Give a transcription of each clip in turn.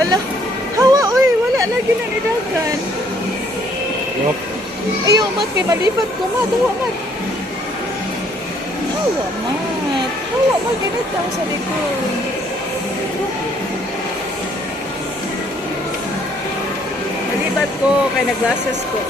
Hala, hawa oy, wala lagi na nidagan. Yup. Ayaw mat, kay malipad ko mat, hawa mat. Hawa mat. Hawa mat, ganit ako sa likod. Malipad ko, kay nag-glasses ko.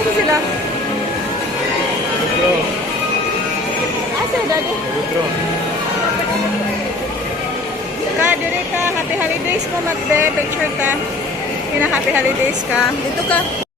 Asa sila? Outro. Asa, daddy? Outro. Ka, dire ka. Happy holidays mo, Magde. Picture ka. Happy holidays ka. Dito ka.